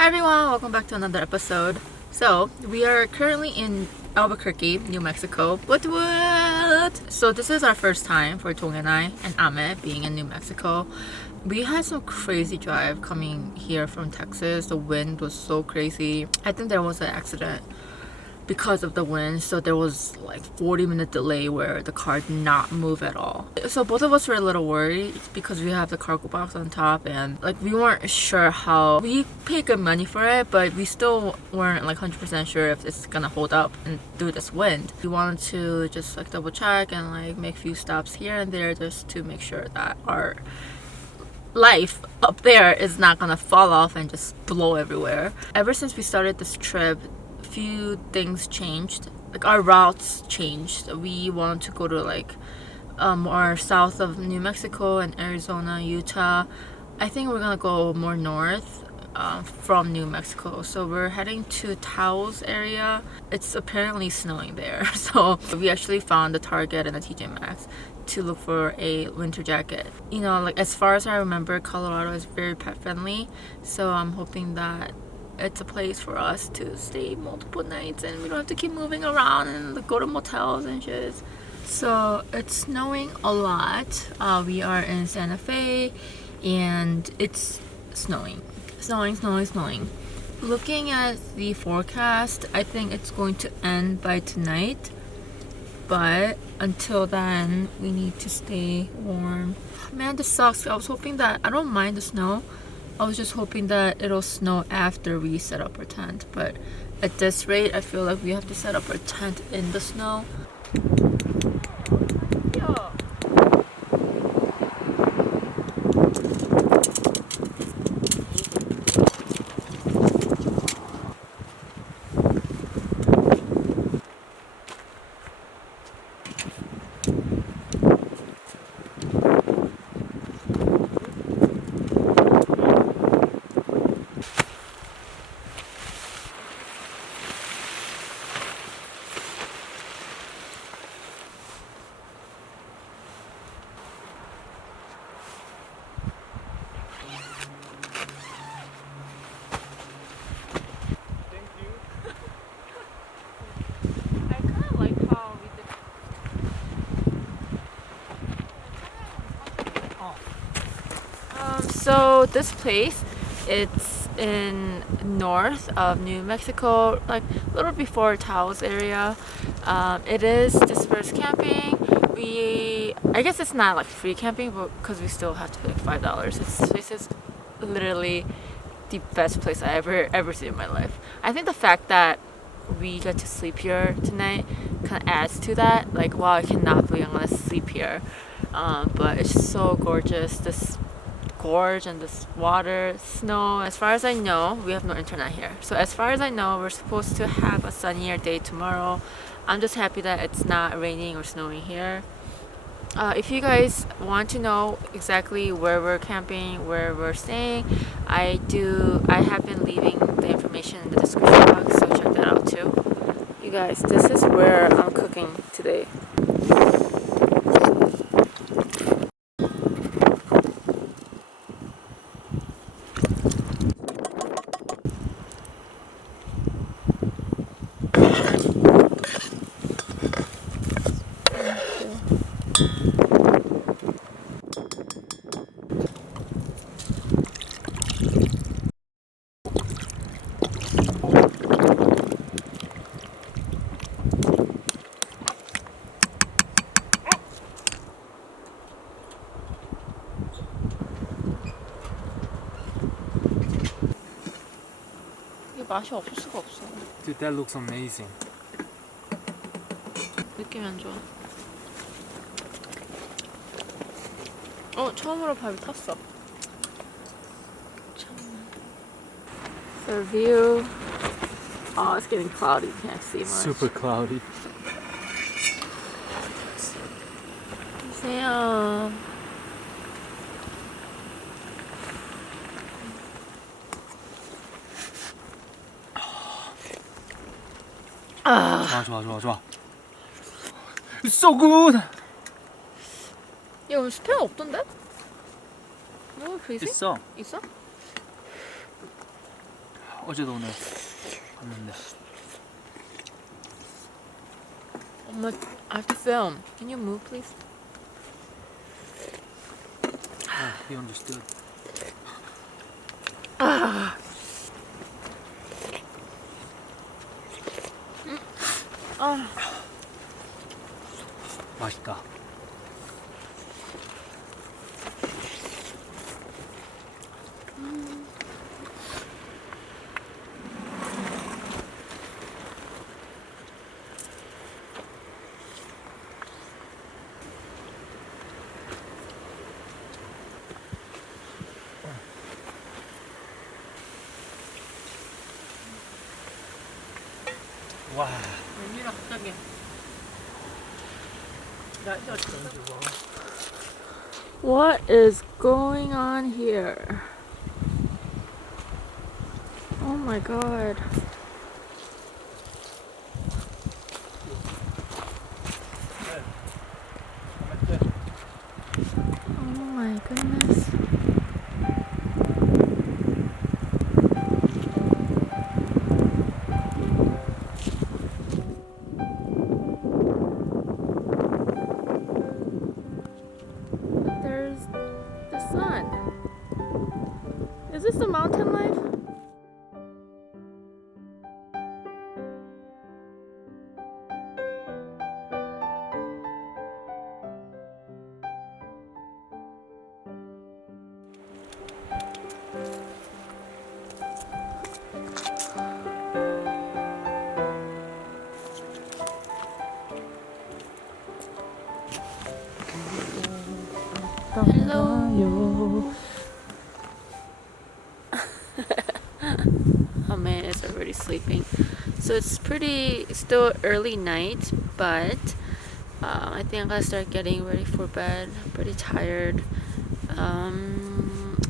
Hi everyone, welcome back to another episode. So, we are currently in Albuquerque, New Mexico. What? So this is our first time for Dong and I and Ame being in New Mexico. We had some crazy drive coming here from Texas. The wind was so crazy. I think there was an accident because of the wind, so there was like 40-minute delay where the car did not move at all. So both of us were a little worried because we have the cargo box on top, and like we weren't sure how. We paid good money for it, but we still weren't like 100% sure if it's gonna hold up and through this wind. We wanted to just like double check and like make a few stops here and there just to make sure that our life up there is not gonna fall off and just blow everywhere. Ever since we started this trip, few things changed. Like our routes changed. We wanted to go to like more south of New Mexico and Arizona, Utah. I think we're gonna go more north from New Mexico. So we're heading to Taos area. It's apparently snowing there. So we actually found the Target and the TJ Maxx to look for a winter jacket. You know, like as far as I remember, Colorado is very pet friendly. So I'm hoping that it's a place for us to stay multiple nights and we don't have to keep moving around and go to motels and shit. So it's snowing a lot. We are in Santa Fe and it's snowing. Looking at the forecast, I think it's going to end by tonight. But until then, we need to stay warm. Man, this sucks. I was hoping that I don't mind the snow. I was just hoping that it'll snow after we set up our tent, but at this rate, I feel like we have to set up our tent in the snow. So this place, it's in north of New Mexico, like a little before Taos area. It is dispersed camping. I guess it's not like free camping, but because we still have to pay like $5. This is literally the best place I ever seen in my life. I think the fact that we got to sleep here tonight kind of adds to that. Like, wow, I cannot believe I'm gonna sleep here. But it's so gorgeous. This gorge and this water, snow. As far as I know, we have no internet here. So as far as I know, we're supposed to have a sunnier day tomorrow. I'm just happy that it's not raining or snowing here. If you guys want to know exactly where we're camping, where we're staying, I have been leaving the information in the description box, so check that out too. You guys, this is where I'm cooking today. 맛이 없을 수가 없어. Dude, that looks amazing. 느낌이 안 좋아. 처음으로 밥이 탔어. The view. Oh, it's getting cloudy. You can't see much. Super cloudy. 보세요. 좋아. It's so good. 야, 오늘 스페어 없던데? 뭐, 그지? 있어. 있어? 어제도 오늘 봤는데. I have to film. Can you move, please? He understood. 맛있다. 와. 웬일이야 갑자기. What is going on here? Oh my god. Oh my goodness. There's the sun. Is this the mountain life? Hello. Oh man, it's already sleeping. So it's still early night, but I think I'm gonna start getting ready for bed. I'm pretty tired.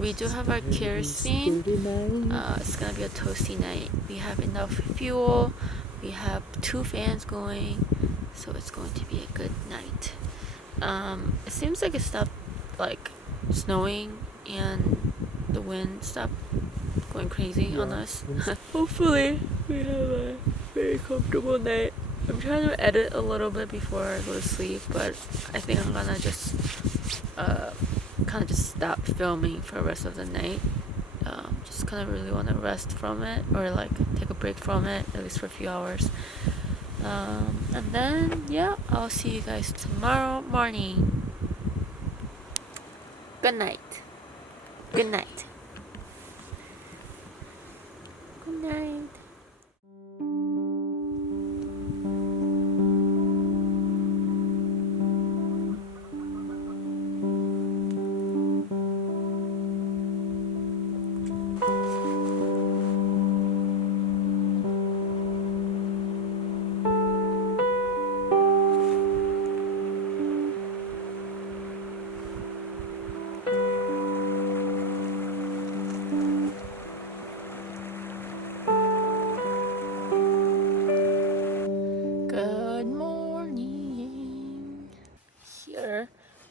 We do have our kerosene. It's gonna be a toasty night. We have enough fuel. We have 2 fans going, so it's going to be a good night. It seems like it stopped like snowing and the wind stopped going crazy on us. Hopefully we have a very comfortable night. I'm trying to edit a little bit before I go to sleep, but I think I'm gonna just kind of just stop filming for the rest of the night. Just kind of really want to rest from it, or like take a break from it, at least for a few hours. And then yeah, I'll see you guys tomorrow morning. Good night. Good night. Good night. Good morning. Here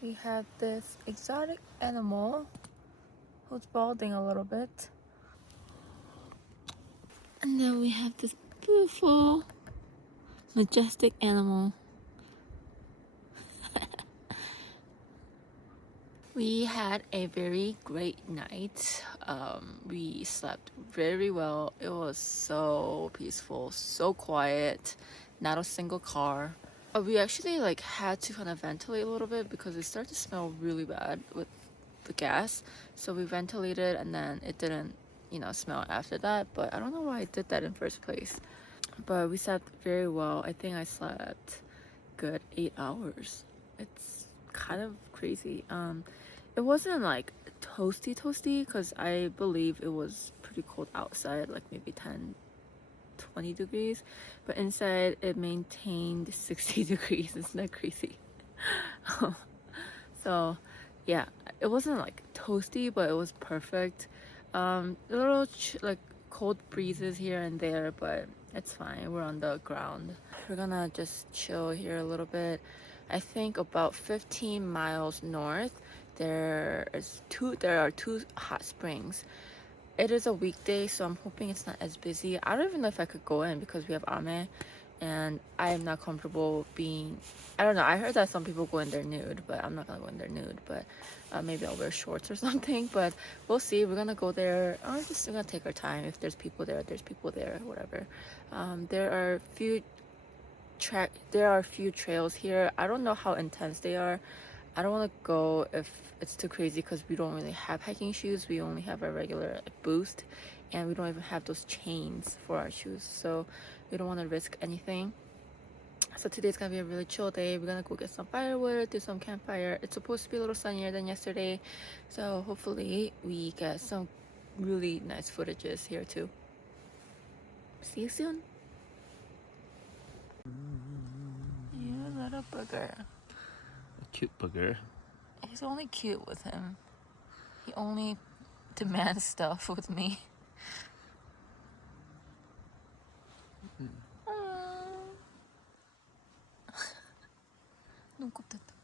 we have this exotic animal who's balding a little bit. And then we have this beautiful, majestic animal. We had a very great night. We slept very well. It was so peaceful, so quiet, not a single car. We actually like had to kind of ventilate a little bit because it started to smell really bad with the gas. So we ventilated and then it didn't, smell after that. But I don't know why I did that in first place. But we slept very well. I think I slept good 8 hours. It's kind of crazy. It wasn't like toasty because I believe it was pretty cold outside, like maybe 10-20 degrees, but inside it maintained 60 degrees. Isn't that crazy? So yeah, it wasn't like toasty, but it was perfect. A little like cold breezes here and there, but it's fine. We're on the ground. We're gonna just chill here a little bit. I think about 15 miles north there are 2 hot springs. it is a weekday, so I'm hoping it's not as busy. I don't even know if I could go in because we have Ame, and I am not comfortable being. I don't know. I heard that some people go in there nude, but I'm not gonna go in there nude. But maybe I'll wear shorts or something. But we'll see. We're gonna go there. I'm just gonna take our time. If there's people there, there's people there. Whatever. There are few trails here. I don't know how intense they are. I don't want to go if it's too crazy because we don't really have hiking shoes. We only have a regular Boost, and we don't even have those chains for our shoes, so we don't want to risk anything. So today's gonna be a really chill day. We're gonna go get some firewood, do some campfire. It's supposed to be a little sunnier than yesterday, so hopefully we get some really nice footages here too. See you soon. You little booger. A cute booger. He's only cute with him. He only demands stuff with me. 눈곱 됐다.